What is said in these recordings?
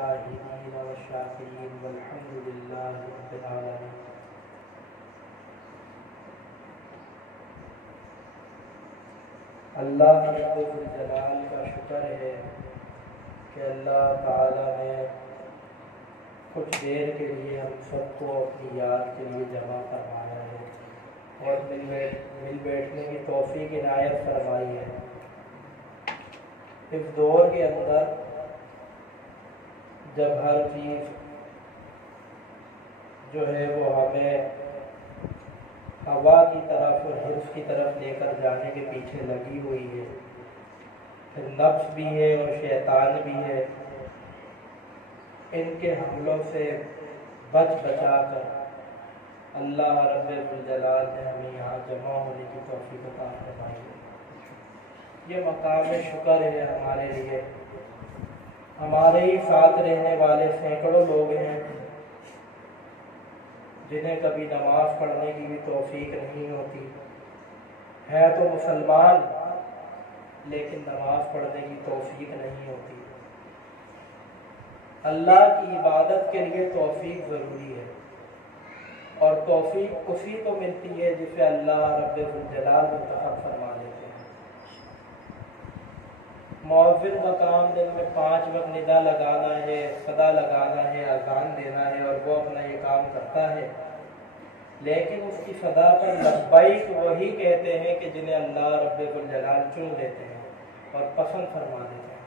الشاهدين والشاكرين والحمد لله رب العالمين۔ اللہ رب الجلال کا شکر ہے کہ اللہ تعالیٰ نے کچھ دیر کے لیے ہم سب کو اپنی یاد کے لیے جمع فرمایا ہے اور مل بیٹھنے کی توفیق عنایت فرمائی ہے۔ اس دور کے اندر جب ہر چیز جو ہے وہ ہمیں ہوا کی طرف اور حرص کی طرف لے کر جانے کے پیچھے لگی ہوئی ہے، پھر نفس بھی ہے اور شیطان بھی ہے، ان کے حملوں سے بچ بچا کر اللہ رب الجلال نے ہمیں یہاں جمع ہونے کی توفیق عطا فرمائی ہے۔ یہ مقام شکر ہے ہمارے لیے۔ ہمارے ہی ساتھ رہنے والے سینکڑوں لوگ ہیں جنہیں کبھی نماز پڑھنے کی بھی توفیق نہیں ہوتی، ہے تو مسلمان لیکن نماز پڑھنے کی توفیق نہیں ہوتی۔ اللہ کی عبادت کے لیے توفیق ضروری ہے، اور توفیق اسی کو ملتی ہے جسے اللہ رب الجلال منتخب فرما لیتے ہیں۔ مؤذن کا کام دن میں 5 وقت ندا لگانا ہے، صدا لگانا ہے، اذان دینا ہے، اور وہ اپنا یہ کام کرتا ہے، لیکن اس کی صدا پر لبیک وہی کہتے ہیں کہ جنہیں اللہ رب الجلال چن لیتے ہیں اور پسند فرما دیتے ہیں۔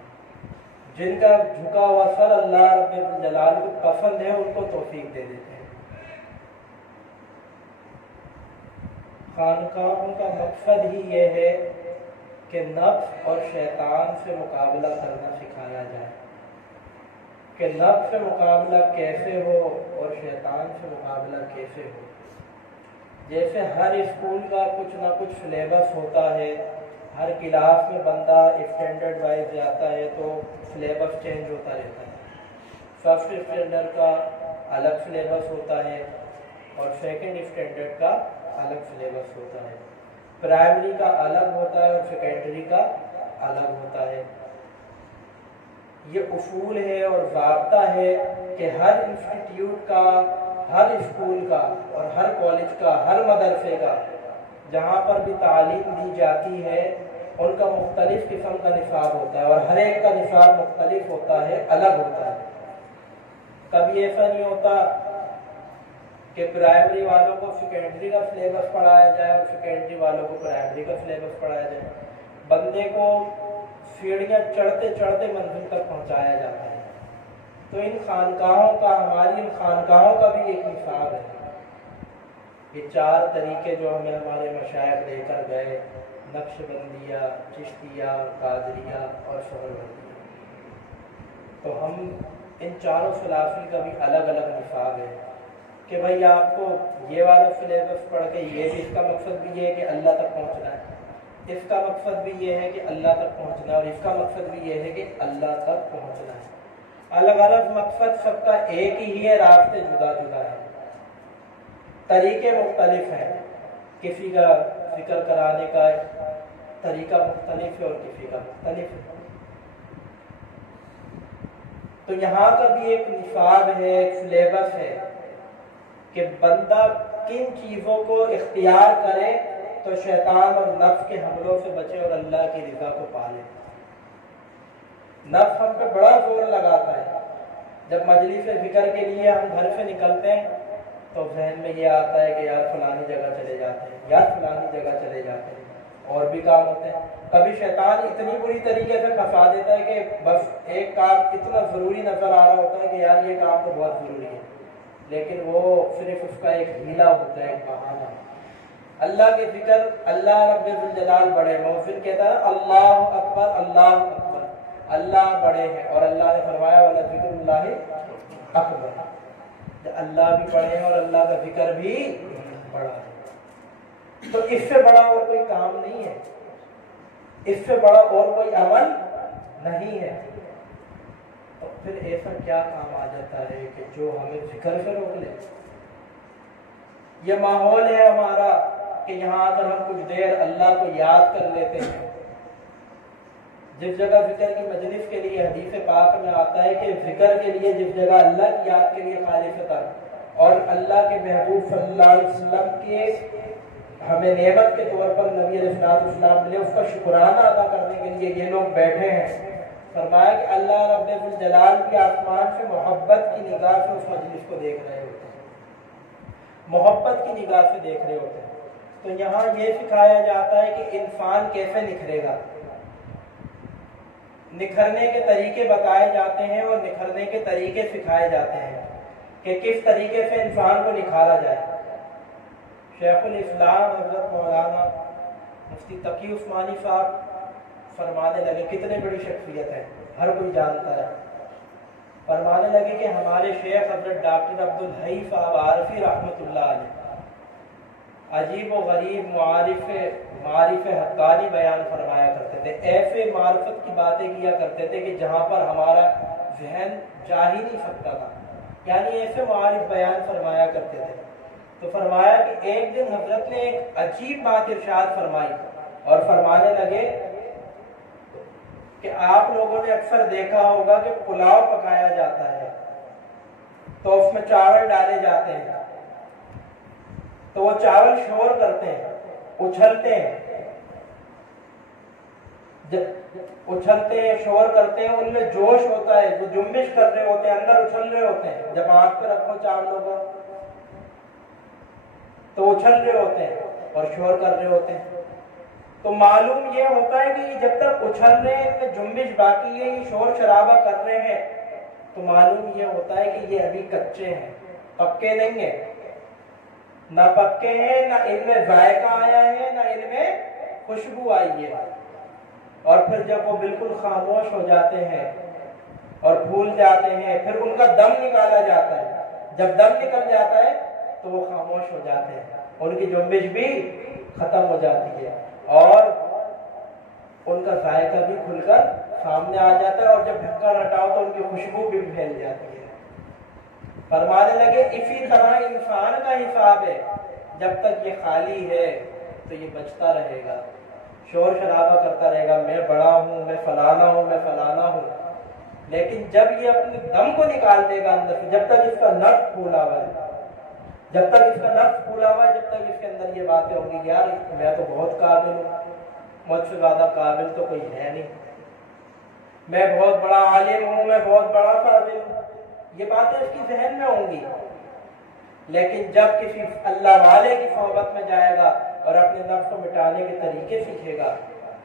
جن کا جھکا ہوا سر اللہ رب الجلال کو پسند ہے ان کو توفیق دے دیتے ہیں۔ خانقاہوں کا مقصد ہی یہ ہے کہ نفس اور شیطان سے مقابلہ کرنا سکھایا جائے، کہ نفس سے مقابلہ کیسے ہو اور شیطان سے مقابلہ کیسے ہو۔ جیسے ہر اسکول کا کچھ نہ کچھ سلیبس ہوتا ہے، ہر کلاس میں بندہ اسٹینڈرڈ وائز جاتا ہے تو سلیبس چینج ہوتا رہتا ہے۔ فرسٹ اسٹینڈرڈ کا الگ سلیبس ہوتا ہے اور سیکنڈ اسٹینڈرڈ کا الگ سلیبس ہوتا ہے، پرائمری کا الگ ہوتا ہے اور سیکنڈری کا الگ ہوتا ہے۔ یہ اصول ہے اور ضابطہ ہے کہ ہر انسٹیٹیوٹ کا، ہر اسکول کا اور ہر کالج کا، ہر مدرسے کا جہاں پر بھی تعلیم دی جاتی ہے ان کا مختلف قسم کا نصاب ہوتا ہے، اور ہر ایک کا نصاب مختلف ہوتا ہے، الگ ہوتا ہے۔ کبھی ایسا نہیں ہوتا کہ پرائمری والوں کو سیکنڈری کا سلیبس پڑھایا جائے اور سیکنڈری والوں کو پرائمری کا سلیبس پڑھایا جائے۔ بندے کو سیڑھیاں چڑھتے چڑھتے منزل تک پہنچایا جاتا ہے۔ تو ان خانقاہوں کا، ہماری ان خانقاہوں کا بھی ایک نصاب ہے۔ یہ 4 طریقے جو ہمیں ہمارے مشائخ دے کر گئے، نقش بندیہ، چشتیہ، قادریہ اور سہروردیہ، تو ہم ان 4 سلاسل کا بھی الگ الگ نصاب ہے کہ بھائی آپ کو یہ والا سلیبس پڑھ کے یہ بھی، اس کا مقصد بھی یہ ہے کہ اللہ تک پہنچنا ہے، اس کا مقصد بھی یہ ہے کہ اللہ تک پہنچنا ہے، اور اس کا مقصد بھی یہ ہے کہ اللہ تک پہنچنا ہے۔ الگ الگ مقصد سب کا ایک ہی ہے، راستے جدا جدا ہیں، طریقے مختلف ہیں، کسی کا ذکر کرانے کا طریقہ مختلف ہے اور کسی کا مختلف ہے۔ تو یہاں کا بھی ایک نصاب ہے، ایک سلیبس ہے کہ بندہ کن چیزوں کو اختیار کرے تو شیطان اور نفس کے حملوں سے بچے اور اللہ کی رضا کو پالے۔ نفس ہم پہ بڑا زور لگاتا ہے۔ جب مجلس ذکر کے لیے ہم گھر سے نکلتے ہیں تو ذہن میں یہ آتا ہے کہ یار فلانی جگہ چلے جاتے ہیں، یار فلانی جگہ چلے جاتے ہیں، اور بھی کام ہوتے ہیں۔ کبھی شیطان اتنی بری طریقے سے پھنسا دیتا ہے کہ بس ایک کام اتنا ضروری نظر آ رہا ہوتا ہے کہ یار یہ کام تو بہت ضروری ہے، لیکن وہ صرف اس کا ایک ہیلا ہوتا ہے، ایک بہانہ۔ اللہ کے ذکر، اللہ رب الجلال بڑے، مؤذن کہتا ہے اللہ اکبر، اللہ اکبر، اللہ بڑے ہیں، اور اللہ نے فرمایا وَلَذِكْرُ اللَّهِ اکبر، اللہ بھی بڑے ہیں اور اللہ کا ذکر بھی بڑا ہے۔ تو اس سے بڑا اور کوئی کام نہیں ہے، اس سے بڑا اور کوئی عمل نہیں ہے۔ تو پھر ایسا کیا کام آ جاتا ہے کہ جو ہمیں ذکر سے روک لے؟ یہ ماحول ہے ہمارا کہ یہاں اگر ہم کچھ دیر اللہ کو یاد کر لیتے ہیں، جس جگہ ذکر کی مجلس کے لیے حدیث پاک میں آتا ہے کہ ذکر کے لیے جس جگہ اللہ کی یاد کے لیے خالصتاً اور اللہ کے محبوب صلی اللہ علیہ وسلم کے ہمیں نعمت کے طور پر نبی علیہ السلام نے اس کا شکرانہ ادا کرنے کے لیے یہ لوگ بیٹھے ہیں، فرمایا کہ اللہ رب الجلال کے آسمان سے محبت کی نگاہ سے اس مجلس کو دیکھ رہے ہوتے ہیں، محبت کی نگاہ سے دیکھ رہے ہوتے ہیں۔ تو یہاں یہ سکھایا جاتا ہے کہ انسان کیسے نکھرے گا، نکھرنے کے طریقے بتائے جاتے ہیں اور نکھرنے کے طریقے سکھائے جاتے ہیں کہ کس طریقے سے انسان کو نکھارا جائے۔ شیخ الاسلام حضرت مولانا مفتی تقی عثمانی صاحب فرمانے لگے، کتنے بڑی شخصیت ہے، ہر کوئی جانتا ہے، فرمانے لگے کہ ہمارے شیخ حضرت ڈاکٹر عبدالحی صاحب عارفی رحمۃ اللہ علیہ عجیب و غریب معارف حقانی بیان فرمایا کرتے تھے، ایسے معرفت کی باتیں کیا کرتے تھے کہ جہاں پر ہمارا ذہن جا ہی نہیں سکتا تھا، یعنی ایسے معارف بیان فرمایا کرتے تھے۔ تو فرمایا کہ ایک دن حضرت نے ایک عجیب بات ارشاد فرمائی اور فرمانے لگے کہ آپ لوگوں نے اکثر دیکھا ہوگا کہ پلاؤ پکایا جاتا ہے تو اس میں چاول ڈالے جاتے ہیں، تو وہ چاول شور کرتے ہیں، اچھلتے ہیں، اچھلتے ہیں، شور کرتے ہیں، ان میں جوش ہوتا ہے، وہ جنبش کر رہے ہوتے ہیں، اندر اچھل رہے ہوتے ہیں۔ جب آنکھ پہ رکھو چاولوں کو تو اچھل رہے ہوتے ہیں اور شور کر رہے ہوتے ہیں۔ تو معلوم یہ ہوتا ہے کہ جب تک اچھل رہے ہیں، ان میں جنبش باقی ہے، یہ شور شرابہ کر رہے ہیں، تو معلوم یہ ہوتا ہے کہ یہ ابھی کچے ہیں، پکے نہیں ہیں، نہ پکے ہیں، نہ ان میں ذائقہ آیا ہے، نہ ان میں خوشبو آئی ہے۔ اور پھر جب وہ بالکل خاموش ہو جاتے ہیں اور بھول جاتے ہیں، پھر ان کا دم نکالا جاتا ہے، جب دم نکل جاتا ہے تو وہ خاموش ہو جاتے ہیں، ان کی جنبش بھی ختم ہو جاتی ہے اور ان کا ذائقہ بھی کھل کر سامنے آ جاتا ہے، اور جب ڈھکن ہٹاؤ تو ان کی خوشبو بھی پھیل جاتی ہے۔ فرمانے لگے اسی طرح انسان کا حساب ہے، جب تک یہ خالی ہے تو یہ بچتا رہے گا، شور شرابہ کرتا رہے گا، میں بڑا ہوں، میں فلانا ہوں، میں فلانا ہوں، لیکن جب یہ اپنے دم کو نکال دے گا اندر سے، جب تک اس کا نفس پھولا ہوا ہے، جب تک اس کا نفس پھولا ہوا ہے، جب تک اس کے اندر یہ باتیں ہوں گی، یار میں تو بہت قابل ہوں، مجھ سے زیادہ قابل تو کوئی ہے نہیں، میں بہت بڑا عالم ہوں، میں بہت بڑا قابل ہوں، یہ باتیں اس کی ذہن میں ہوں گی۔ لیکن جب کسی اللہ والے کی صحبت میں جائے گا اور اپنے نفس کو مٹانے کے طریقے سیکھے گا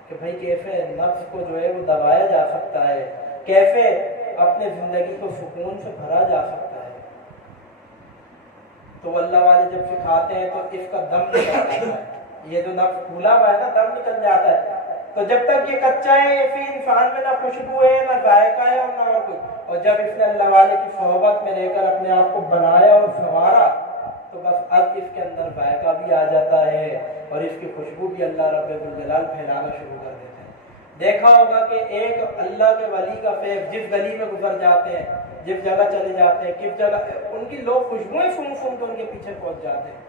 کہ بھائی کیسے نفس کو جو ہے وہ دبایا جا سکتا ہے، کیسے اپنے زندگی کو سکون سے بھرا جا سکتا ہے، تو اللہ والے جب سکھاتے ہیں تو اس کا دم نکل جاتا ہے، یہ جو نفس پھولا ہوا ہے نا، دم نکل جاتا ہے۔ تو جب تک یہ کچا ہے، ایسی انسان میں نہ خوشبو ہے، نہ ذائقہ ہے، اور نہ اور کچھ، اور جب اس نے اللہ والے کی صحبت میں رہ کر اپنے آپ کو بنایا اور سنوارا تو بس اب اس کے اندر ذائقہ بھی آ جاتا ہے اور اس کی خوشبو بھی اللہ رب الجلال پھیلانا شروع کر دیتے ہیں۔ دیکھا ہوگا کہ ایک اللہ کے ولی کا فیض جس گلی میں گزر جاتے ہیں، جس جگہ چلے جاتے ہیں، کس جگہ ان کی لوگ خوشبوئیں سن سن تو ان کے پیچھے پہنچ جاتے ہیں،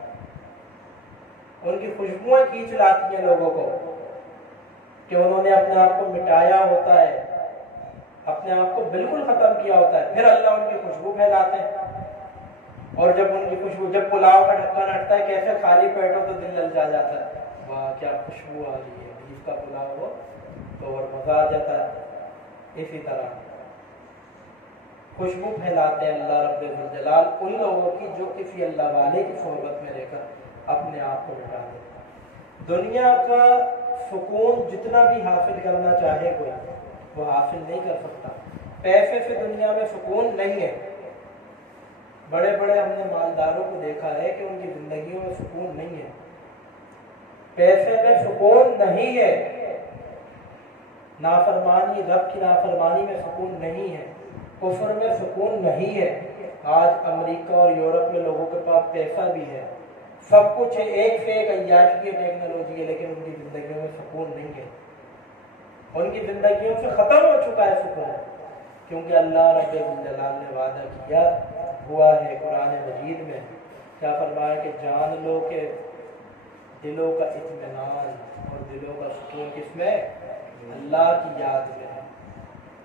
ان کی خوشبوئیں کھینچ لاتی ہیں لوگوں کو کہ انہوں نے اپنے آپ کو مٹایا ہوتا ہے، اپنے آپ کو بالکل ختم کیا ہوتا ہے، پھر اللہ ان کی خوشبو پھیلاتے ہیں، اور جب ان کی خوشبو، جب پلاؤ کا ڈھکن ہٹتا ہے، کیسے خالی پیٹ ہو تو دل للچا جاتا ہے، واہ کیا خوشبو آ رہی ہے، بیف کا پلاؤ ہو تو اور مزہ آ جاتا ہے۔ اسی طرح خوشبو پھیلاتے ہیں اللہ رب الجلال ان لوگوں کی جو کسی اللہ والے کی صحبت میں رہ کر اپنے آپ کو مٹا دیتے ہیں۔ دنیا کا سکون جتنا بھی حاصل کرنا چاہے کوئی، وہ حاصل نہیں کر سکتا۔ پیسے سے دنیا میں سکون نہیں ہے، بڑے بڑے ہم نے مالداروں کو دیکھا ہے کہ ان کی زندگیوں میں سکون نہیں ہے، پیسے میں سکون نہیں ہے، نافرمانی، رب کی نافرمانی میں سکون نہیں ہے، کفر میں سکون نہیں ہے۔ آج امریکہ اور یورپ میں لوگوں کے پاس پیسہ بھی ہے، سب کچھ ہے، ایک سے ایک عیاشی ٹیکنالوجی ہے، لیکن ان کی زندگیوں میں سکون نہیں ہے، ان کی زندگیوں سے ختم ہو چکا ہے سکون، کیونکہ اللہ رب الجلال نے وعدہ کیا ہوا ہے قرآن مجید میں، کیا فرمایا کہ جان لو کہ دلوں کا اطمینان اور دلوں کا سکون کس میں؟ اللہ کی یاد میں،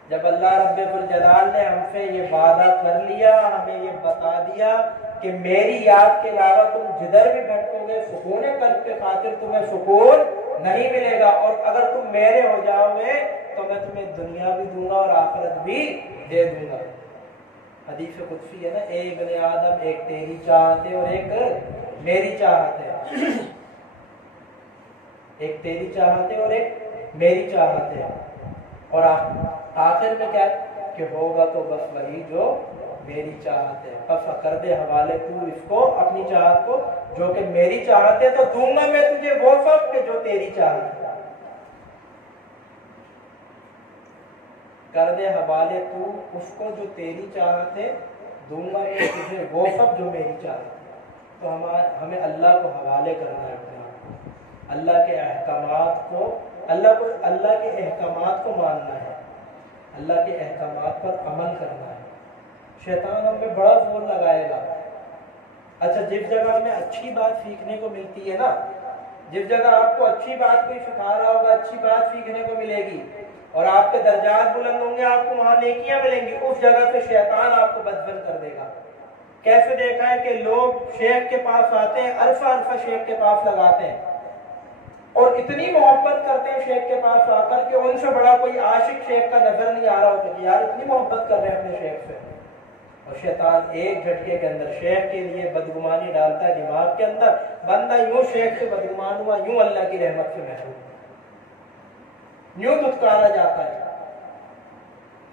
جب اللہ رب الجلال نے ہم سے یہ وعدہ کر لیا، ہمیں یہ بتا دیا کہ میری یاد کے علاوہ تم جدھر بھی بھٹکو گے سکون قلب کے خاطر تمہیں سکون نہیں ملے گا، اور اگر تم میرے ہو جاؤ گے تو میں تمہیں دنیا بھی دوں گا اور آخرت بھی دے دوں گا۔ حدیث قدسی ہے نا، ایک ابن آدم، ایک تیری چاہت ہے اور ایک میری چاہت ہے، ایک تیری چاہت ہے اور ایک میری چاہت ہے، اور آخر میں کیا کہ ہوگا تو بس وہی جو میری چاہت ہے، بس کر دے حوالے تو اس کو اپنی چاہت کو، جو کہ میری چاہت ہے تو دوں گا میں تجھے وہ سب کہ جو تیری چاہت ہے، کر دے حوالے تو اس کو جو تیری چاہت ہے، دوں گا میں تجھے وہ سب جو میری چاہت ہے۔ تو ہمیں اللہ کو حوالے کرنا ہے، اللہ کے احکامات کو، اللہ کے احکامات کو ماننا ہے، اللہ کے احکامات پر عمل کرنا ہے۔ شیطان ہم پہ بڑا زور لگائے گا۔ اچھا، جس جگہ ہمیں اچھی بات سیکھنے کو ملتی ہے نا، جس جگہ آپ کو اچھی بات کوئی سکھا رہا ہوگا، اچھی بات سیکھنے کو ملے گی اور آپ کے درجات بلند ہوں گے، آپ کو وہاں نیکیاں ملیں گی، اس جگہ پہ شیطان آپ کو بدبن کر دے گا۔ کیسے دیکھا ہے کہ لوگ شیخ کے پاس آتے ہیں، عرفہ عرفہ شیخ کے پاس لگاتے ہیں اور اتنی محبت کرتے ہیں شیخ کے پاس آ کر کہ ان سے بڑا کوئی عاشق شیخ کا نظر نہیں آ رہا ہوتا کہ یار اتنی محبت کر رہے ہیں اپنے شیخ سے، اور شیطان ایک جھٹکے کے اندر شیخ کے لیے بدگمانی ڈالتا ہے دماغ کے اندر، بندہ یوں شیخ سے بدگمان ہوا، یوں اللہ کی رحمت سے محروم، یوں دھتکارا جاتا ہے۔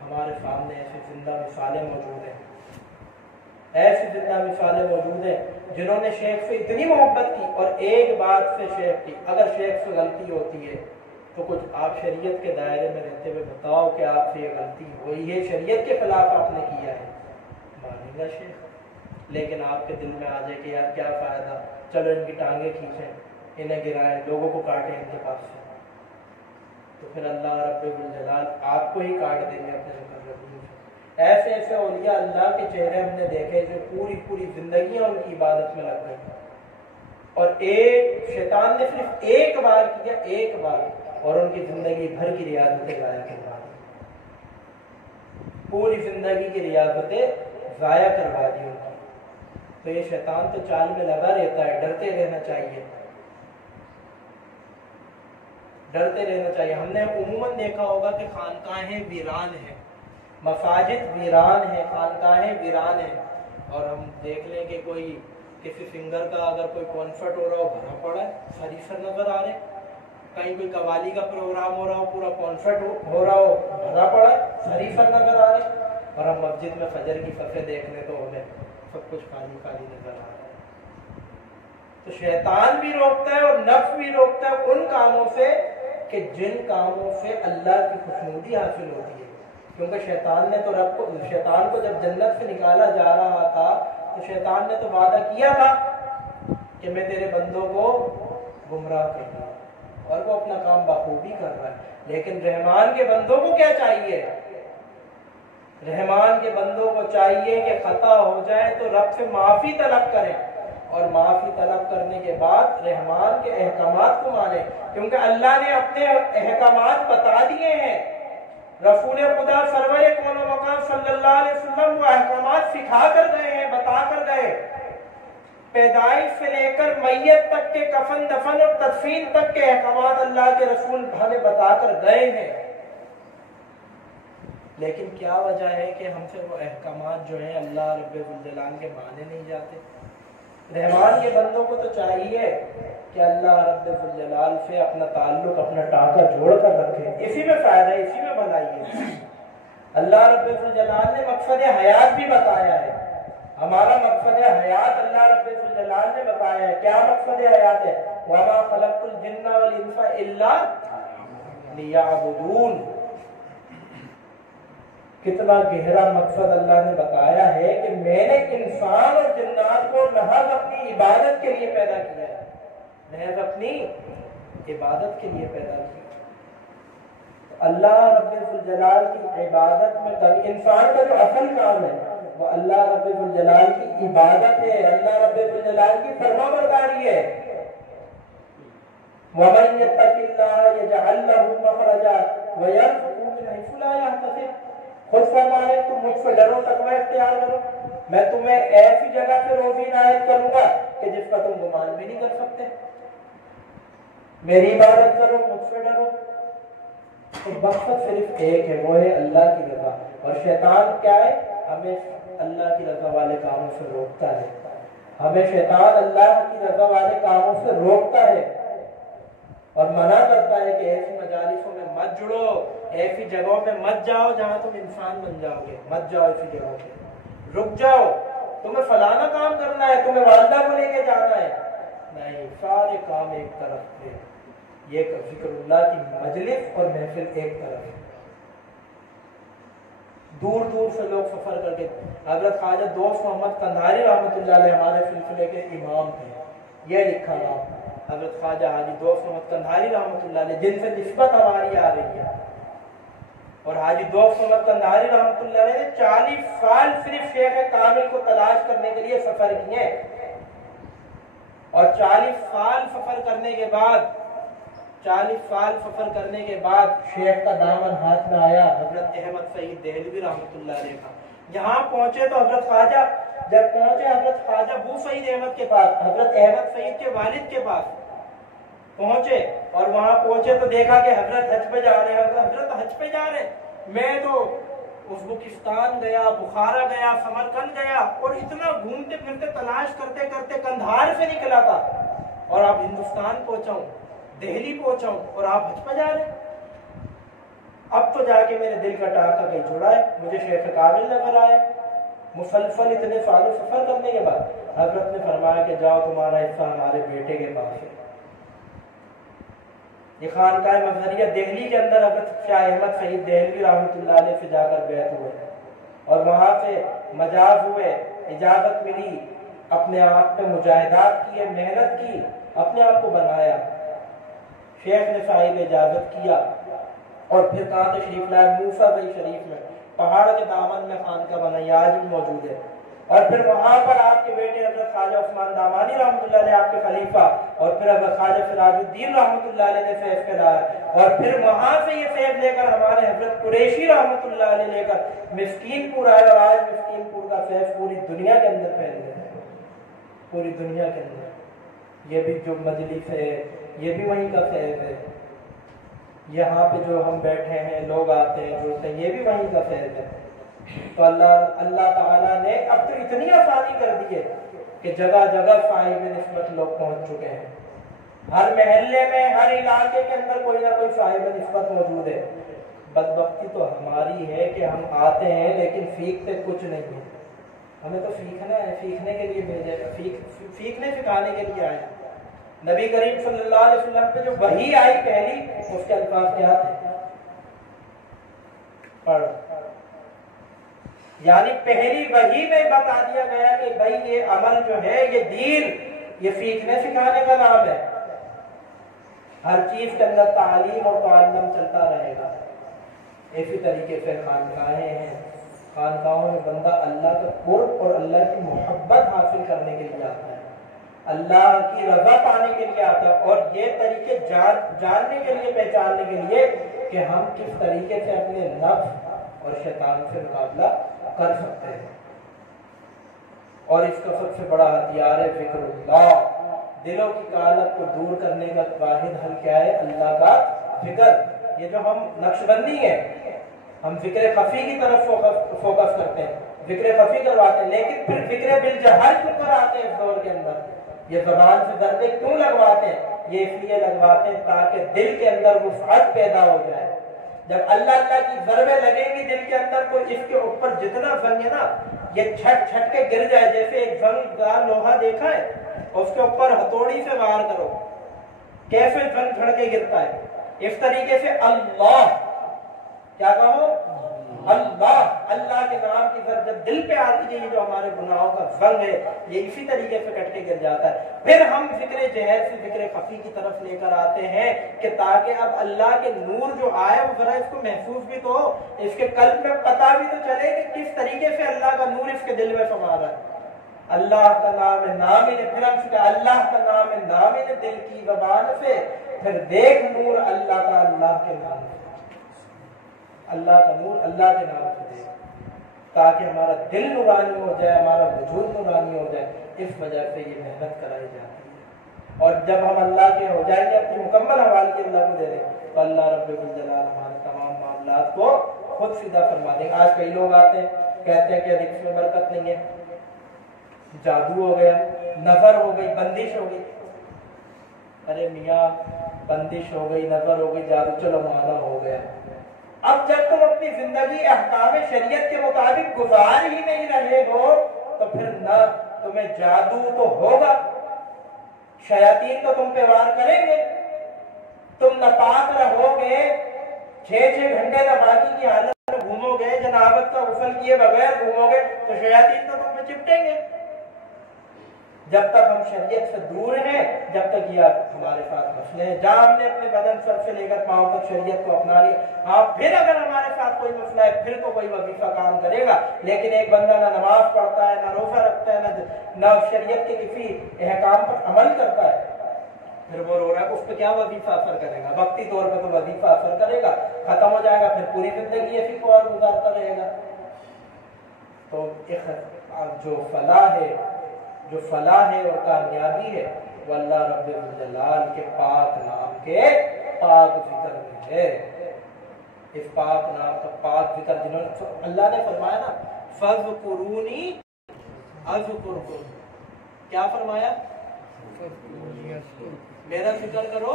ہمارے سامنے ایسی زندہ مثالیں موجود ہیں، ایسی زندہ مثالیں موجود ہیں جنہوں نے شیخ سے اتنی محبت کی اور ایک بات سے شیخ کی، اگر شیخ سے غلطی ہوتی ہے تو کچھ آپ شریعت کے دائرے میں رہتے ہوئے بتاؤ کہ آپ سے یہ غلطی ہوئی ہے، شریعت کے خلاف آپ نے کیا ہے، مانے گا شیخ، لیکن آپ کے دل میں آ جائے کہ یار کیا فائدہ، چلو ان کی ٹانگیں کھینچیں، انہیں گرائیں، لوگوں کو کاٹیں ان کے پاس سے، تو پھر اللہ رب الجلال آپ کو ہی کاٹ دیں گے اپنے مقربین سے۔ ایسے ایسے اولیاء اللہ کے چہرے ہم نے دیکھے جو پوری پوری زندگیاں ان کی عبادت میں لگ گئی، اور ایک شیطان نے صرف ایک بار کیا، ایک بار، اور ان کی زندگی بھر کی ریاضتیں ضائع کروا دی، پوری زندگی کی ریاضتیں ضائع کروا دی ان کی۔ تو یہ شیطان تو چال میں لگا رہتا ہے، ڈرتے رہنا چاہیے، ڈرتے رہنا چاہیے۔ ہم نے عموماً دیکھا ہوگا کہ خانقاہیں ویران ہیں، مساجد ویران ہیں، خانقاہیں ویران ہیں، اور ہم دیکھ لیں کہ کوئی کسی سنگر کا اگر کوئی کانسرٹ ہو رہا ہو بھرا پڑا ہے، سریسر نظر آ رہے، کہیں کوئی قوالی کا پروگرام ہو رہا ہو، پورا کانسرٹ ہو رہا ہو بھرا پڑا ہے، سریسر نظر آ رہے، اور ہم مسجد میں فجر کی صفیں دیکھ لیں تو ہمیں سب کچھ خالی خالی نظر آ رہا ہے۔ تو شیطان بھی روکتا ہے اور نفس بھی روکتا ہے ان کاموں سے کہ جن کاموں سے اللہ کی خوشنودی حاصل ہوتی ہے، کیونکہ شیطان کو جب جنت سے نکالا جا رہا تھا تو شیطان نے تو وعدہ کیا تھا کہ میں تیرے بندوں کو گمراہ کر رہا ہوں، اور وہ اپنا کام بخوبی کر رہا ہے، لیکن رحمان کے بندوں کو کیا چاہیے؟ رحمان کے بندوں کو چاہیے کہ خطا ہو جائے تو رب سے معافی طلب کریں، اور معافی طلب کرنے کے بعد رحمان کے احکامات کو مانیں، کیونکہ اللہ نے اپنے احکامات بتا دیے ہیں، رسول خدا سرور کون و مقام صلی اللہ علیہ وسلم وہ احکامات سکھا کر گئے ہیں، بتا کر گئے، پیدائش سے لے کر میت تک کے کفن دفن اور تدفین تک کے احکامات اللہ کے رسول ہمیں بتا کر گئے ہیں، لیکن کیا وجہ ہے کہ ہم سے وہ احکامات جو ہیں اللہ رب الجلال کے مانے نہیں جاتے؟ رحمان کے بندوں کو تو چاہیے کہ اللہ رب الجلال سے اپنا تعلق، اپنا ٹانکا جوڑ کر رکھے، اسی میں فائدہ ہے، اسی میں بھلائی ہے۔ اللہ رب الجلال نے مقصد حیات بھی بتایا ہے، ہمارا مقصد حیات اللہ رب الجلال نے بتایا ہے۔ کیا مقصد حیات ہے؟ وَمَا خَلَقْتُ الْجِنَّ وَالْإِنسَ إِلَّا لِيَعْبُدُونَ۔ کتنا گہرا مقصد اللہ نے بتایا ہے کہ میں نے انسان اور جنات کو محض اپنی عبادت کے لیے پیدا کیا ہے، محض اپنی عبادت کے لیے پیدا کیا۔ اللہ رب الجلال کی عبادت میں انسان کا جو اصل کام ہے وہ اللہ رب الجلال کی عبادت ہے، اللہ رب الجلال کی فرمانبرداری ہے۔ وَمَن يَتَّقِ اللَّهَ يَجْعَل لَّهُ مَخْرَجًا وَيَرْزُقْهُ من حيث لا يحتسب، خود فرما رہے تم مجھ سے ڈرو، تقوی اختیار کرو، میں تمہیں ایسی جگہ پہ روزی عنایت کروں گا کہ جس کا تم گمان بھی نہیں کر سکتے، میری عبادت کرو، مجھ سے ڈرو۔ تو مقصد صرف ایک ہے، وہ ہے اللہ کی رضا، اور شیطان کیا ہے؟ ہمیں اللہ کی رضا والے کاموں سے روکتا ہے، ہمیں شیطان اللہ کی رضا والے کاموں سے روکتا ہے اور منع کرتا ہے کہ ایسی مجالسوں میں مت جڑو، ایسی جگہوں میں مت جاؤ جہاں تم انسان بن جاؤ گے، مت جاؤ ایسی جگہوں پہ، رک جاؤ، تمہیں فلانا کام کرنا ہے، تمہیں والدہ کو لے کے جانا ہے، نہیں، سارے کام ایک طرف تھے، یہ ذکر اللہ کی مجلس اور محفل ایک طرف ہے۔ دور دور سے لوگ سفر کر کے، حضرت خواجہ دوست محمد قندھاری رحمۃ اللہ علیہ ہمارے سلسلے کے امام تھے، یہ لکھا نام حضرت خواجہ حاجی دوست محمد قندھاری رحمۃ اللہ علیہ، جن سے نسبت ہماری آ رہی ہے، اور حاجی دوست محمد قندھاری رحمۃ اللہ علیہ نے 40 سال صرف شیخ کامل کو تلاش کرنے کے لیے سفر کیے، اور 40 سال سفر کرنے کے بعد 40 سال سفر کرنے کے بعد شیخ کا دامن ہاتھ میں آیا حضرت احمد سعید دہلوی رحمۃ اللہ علیہ کا۔ یہاں پہنچے تو حضرت خواجہ، جب پہنچے حضرت خواجہ ابو سعید احمد کے پاس، حضرت احمد سعید کے والد کے پاس پہنچے، اور وہاں پہنچے تو دیکھا کہ حضرت حج پہ جا رہے ہیں، حضرت حج پہ جا رہے ہیں، میں تو ازبکستان گیا، بخارا گیا، سمرقند گیا، اور اتنا گھومتے پھرتے تلاش کرتے کرتے قندھار سے نکلا تھا، اور اب ہندوستان پہنچا ہوں، دہلی پہنچا ہوں، اور آپ حج پہ جا رہے ہیں۔ اب تو جا کے میرے دل کا ٹانکا کہیں چھوڑا ہے، مجھے شیخ کامل نظر آئے، مسلسل اتنے سالوں سفر کرنے کے بعد حضرت نے فرمایا کہ جاؤ، تمہارا حصہ ہمارے بیٹے کے پاس ہے۔ یہ خانقاہ مظہریہ دہلی کے اندر حضرت شاہ احمد سعید دہلوی رحمۃ اللہ علیہ سے جا کر بیعت ہوئے، اور وہاں سے مجاز ہوئے، اجازت ملی، اپنے آپ پہ مجاہدات کیے، محنت کی، اپنے آپ کو بنایا، شیخ نے صاحب اجازت کیا، اور پھر کہاں تشریف لائے؟ موسیٰ بھائی شریف میں، پہاڑ کے دامن میں خانقاہ بنائی، آج بھی موجود ہے، اور پھر وہاں پر آپ کے بیٹے حضرت خواجہ عثمان دامانی رحمۃ اللہ علیہ آپ کے خلیفہ، اور پھر حضرت خواجہ سراج الدین رحمۃ اللہ علیہ نے فیض پھیلایا، اور پھر وہاں سے یہ فیض لے کر ہمارے حضرت قریشی رحمۃ اللہ علیہ لے کر مسکین پور آئے، اور آج مسکین پور کا فیض پوری دنیا کے اندر پھیل گیا ہے، پوری دنیا کے اندر۔ یہ بھی جو مجلس ہے یہ بھی وہیں کا فیض ہے، یہاں پہ جو ہم بیٹھے ہیں، لوگ آتے ہیں جڑتے ہیں، یہ بھی وہیں کا فیض ہے۔ تو اللہ تعالیٰ نے اب تو اتنی آسانی کر دی ہے کہ جگہ جگہ صاحب نسبت لوگ پہنچ چکے ہیں، ہر محلے میں، ہر علاقے کے اندر کوئی نہ کوئی صاحب نسبت موجود ہے۔ بدبختی تو ہماری ہے کہ ہم آتے ہیں لیکن سیکھتے کچھ نہیں ہے، ہمیں تو سیکھنا ہے، سیکھنے کے لیے بھیجے گا، سیکھنے سکھانے کے لیے آئے۔ نبی کریم صلی اللہ علیہ وسلم پہ جو وحی آئی پہلی، اس کے الفاظ کیا تھے؟ پڑھ، یعنی پہلی وحی میں بتا دیا گیا کہ بھائی یہ عمل جو ہے، یہ دین، یہ سیکھنے سکھانے کا نام ہے، ہر چیز کے اندر تعلیم اور تعلم چلتا رہے گا۔ اسی طریقے سے خانقاہیں ہیں، خانقاہوں میں بندہ اللہ کا قرب اور اللہ کی محبت حاصل کرنے کے لیے آتا ہے، اللہ کی رضا پانے کے لیے آتا ہے، اور یہ طریقے جاننے کے لیے، پہچاننے کے لیے کہ ہم کس طریقے سے اپنے نفس اور شیطان سے مقابلہ کر سکتے ہیں۔ اور اس کا سب سے بڑا ہتھیار ہے ذکر اللہ۔ دلوں کی کالت کو دور کرنے کا واحد حل کیا ہے؟ اللہ کا ذکر۔ یہ جو ہم نقش بندی ہیں، ہم ذکر خفی کی طرف فوکس کرتے ہیں، ذکر خفی کرواتے ہیں، لیکن پھر ذکر بالجہر کیوں کر آتے ہیں اس دور کے اندر؟ یہ زبان سے ضربے کیوں لگواتے ہیں؟ یہ اس لیے لگواتے ہیں تاکہ دل کے اندر وسعت پیدا ہو جائے۔ جب اللہ کی ضربیں لگیں گی دل کے اندر، تو اس کے اوپر جتنا زنگ ہے نا، یہ چھٹ چھٹ کے گر جائے۔ جیسے ایک زنگ دار لوہا دیکھا ہے، اس کے اوپر ہتھوڑی سے وار کرو، کیسے زنگ جھڑ کے گرتا ہے۔ اس طریقے سے اللہ، کیا کہو؟ اللہ کے نام کی ضرب جب دل پہ آتی ہے، یہ جو ہمارے گناہوں کا زنگ ہے، یہ اسی طریقے سے کٹ کے گر جاتا ہے۔ پھر ہم ذکر جہر سے ذکر خفی کی طرف لے کر آتے ہیں کہ تاکہ اب اللہ کے نور جو آئے وہ ذرا اس کو محسوس بھی تو ہو، اس کے قلب میں پتہ بھی تو چلے کہ کس طریقے سے اللہ کا نور اس کے دل میں سما رہا ہے۔ اللہ کا نام نام ہی نے، پھر ہم سے اللہ کا نام نام ہی نے دل کی زبان سے، پھر دیکھ نور اللہ کا اللہ کے نام سے۔ اللہ کا نور اللہ کے نام سے دے تاکہ ہمارا دل نورانی ہو جائے، ہمارا وجود نورانی ہو جائے. اس وجہ سے یہ محنت کرائی جاتی ہے. اور جب ہم اللہ کے ہو جائیں گے، اپنی مکمل حوالگی اللہ کو دے دیں، تو اللہ رب الجلال ہمارے تمام معاملات کو خود سیدھا فرما دیں گے. آج کئی لوگ آتے ہیں کہتے ہیں کہ رزق میں برکت نہیں ہے، جادو ہو گیا، نظر ہو گئی، بندش ہو گئی. ارے میاں، بندش ہو گئی، نظر ہو گئی، جادو چلو مانا ہو گیا. اب جب تم اپنی زندگی احکام شریعت کے مطابق گزار ہی نہیں رہے ہو تو پھر نہ تمہیں جادو تو ہوگا، شیاطین تو تم پہ وار کریں گے. تم ناپاک رہو گے، 6 گھنٹے نمازی کی حالت میں گھومو گے، جنابت کا غسل کیے بغیر گھومو گے تو شیاطین تو تم پہ چپٹیں گے. جب تک ہم شریعت سے دور ہیں، جب تک یہ ہمارے ساتھ مسئلے ہیں. جہاں ہم نے اپنے بدن سر سے لے کر پاؤں تک شریعت کو اپنا لیا، ہاں پھر اگر ہمارے ساتھ کوئی مسئلہ ہے پھر تو کوئی وظیفہ کام کرے گا. لیکن ایک بندہ نہ نماز پڑھتا ہے، نہ روزہ رکھتا ہے، نہ شریعت کے کسی احکام پر عمل کرتا ہے، پھر وہ رو رہا ہے، اس پہ کیا وظیفہ اثر کرے گا؟ وقتی طور پہ تو وظیفہ اثر کرے گا، ختم ہو جائے گا، پھر پوری زندگی ایسی کو اور گزارتا رہے گا. تو جو فلاح ہے اور کامیابی ہے وہ اللہ رب الجلال کے پاک نام کے پاک ذکر میں ہے. اس پاک نام کا پاک ذکر جنہوں نے اللہ نے فرمایا نا فَاذْكُرُونِي أَذْكُرْكُمْ، کیا فرمایا؟ میرا ذکر کرو.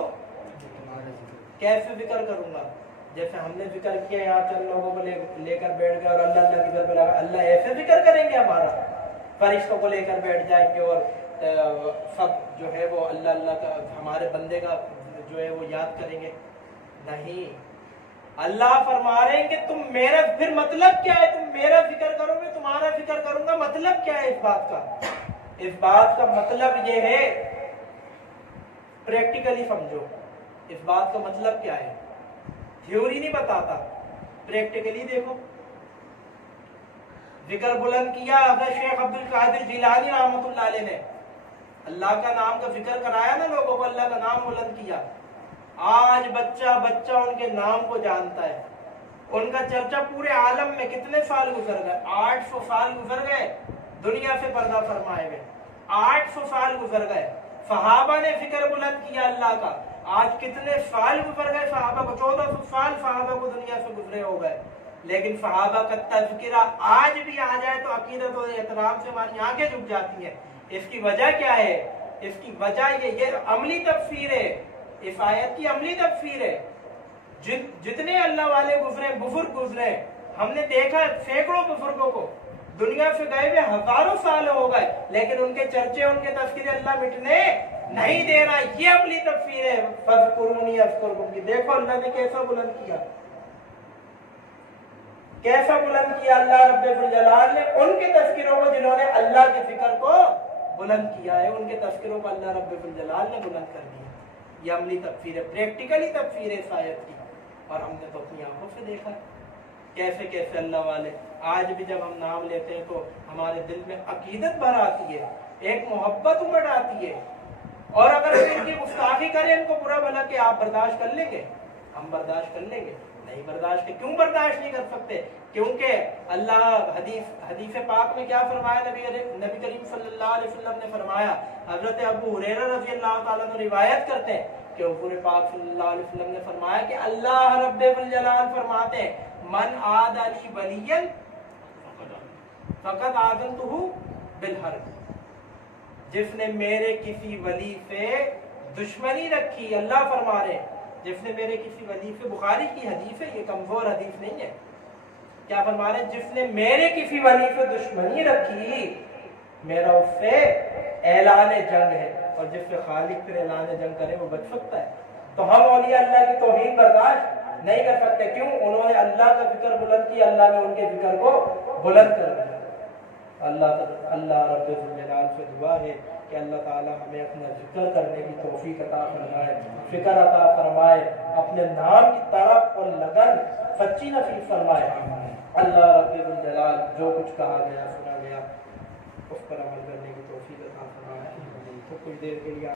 کیسے ذکر کروں گا؟ جیسے ہم نے ذکر کیا، یہاں چند لوگوں کو لے کر بیٹھ گئے اور اللہ اللہ کی ذکر لگا. اللہ ایسے ذکر کریں گے ہمارا؟ فرشتوں کو لے کر بیٹھ جائیں گے اور سب جو ہے وہ اللہ اللہ کا ہمارے بندے کا جو ہے وہ یاد کریں گے؟ نہیں. اللہ فرما رہے ہیں کہ تم میرا، پھر مطلب کیا ہے؟ تم میرا ذکر کرو گے، تمہارا ذکر کروں گا. مطلب کیا ہے اس بات کا؟ اس بات کا مطلب یہ ہے، پریکٹیکلی سمجھو. اس بات کا مطلب کیا ہے؟ تھیوری نہیں بتاتا، پریکٹیکلی دیکھو. ذکر بلند کیا حضرت شیخ عبد القادر جیلانی رحمۃ اللہ علیہ نے، اللہ کا نام کا ذکر کرایا نا لوگوں کو، اللہ کا نام بلند کیا. آج بچہ بچہ ان کے نام کو جانتا ہے. ان کا چرچا پورے عالم میں کتنے سال گزر گئے؟ 800 سال گزر گئے دنیا سے پردہ فرمائے ہوئے. 800 سال گزر گئے. صحابہ نے ذکر بلند کیا اللہ کا. آج کتنے سال گزر گئے صحابہ کو؟ 1400 سال صحابہ کو دنیا سے گزرے ہو گئے. لیکن صحابہ کا تذکرہ آج بھی آ جائے تو عقیدت اور احترام سے ہماری آنکھیں جھک جاتی ہیں. اس کی وجہ کیا ہے؟ اس کی وجہ یہ عملی تفسیر ہے. اس آیت کی عملی تفسیر ہے. جتنے اللہ والے گزرے، بزرگ گزرے، ہم نے دیکھا سینکڑوں بزرگوں کو دنیا سے گئے ہوئے ہزاروں سال ہو گئے، لیکن ان کے چرچے، ان کے تذکرے اللہ مٹنے نہیں دے رہا. یہ عملی تفسیر ہے فَاذْكُرُونِي أَذْكُرْكُمْ کی. دیکھو اللہ نے کیسا بلند کیا، کیسا بلند کیا اللہ رب الجلال نے ان کے تذکروں کو جنہوں نے اللہ کے ذکر کو بلند کیا ہے. ان کے تذکروں کو اللہ رب الجلال نے بلند کر دیا. یہ عملی تفسیر ہے، پریکٹیکلی تفسیر ہے اس آیت کی. اور ہم نے تو اپنی آنکھوں سے دیکھا کیسے کیسے اللہ والے. آج بھی جب ہم نام لیتے ہیں تو ہمارے دل میں عقیدت بھر آتی ہے، ایک محبت امڑ آتی ہے. اور اگر ان کی گستاخی کریں، ان کو برا بھلا کہ آپ برداشت کر لیں گے؟ ہم برداشت کر لیں گے؟ نہیں برداشت. کیوں برداشت نہیں کر سکتے؟ کیونکہ اللہ حدیث پاک میں کیا فرمایا؟ نبی کریم صلی اللہ علیہ وسلم نے فرمایا، حضرت ابو ہریرہ رضی اللہ تعالیٰ نے روایت کرتے ہیں کہ حضور پاک صلی اللہ علیہ وسلم نے فرمایا کہ اللہ رب الجلال فرماتے ہیں من عاد لی ولیا فقد آذنتہ بالحرب. جس نے میرے کسی ولی سے دشمنی رکھی، اللہ فرما رہے ہیں جس نے میرے کسی ولی سے، بخاری کی حدیث ہے، یہ کمزور حدیث نہیں ہے. کیا فرما رہے ہیں؟ جس نے میرے کسی ولی سے دشمنی رکھی، میرا اس سے اعلان جنگ ہے. اور جس سے خالق پھر اعلان جنگ کرے وہ بچ سکتا ہے. تو ہم اولیاء اللہ کی توہین برداشت نہیں کر سکتے. کیوں؟ انہوں نے اللہ کا ذکر بلند کیا، اللہ نے ان کے ذکر کو بلند کر دیا. اللہ رب الجلال سے دعا ہے کہ اللہ تعالی ہمیں اپنا ذکر کرنے کی توفیق عطا فرمائے، فکر عطا فرمائے، اپنے نام کی طرف اور لگن سچی نصیب فرمائے. اللہ رب الجلال جو کچھ کہا گیا، سنا گیا، اس پر عمل کرنے کی توفیق عطا فرمائے. تو کچھ دیر کے لیے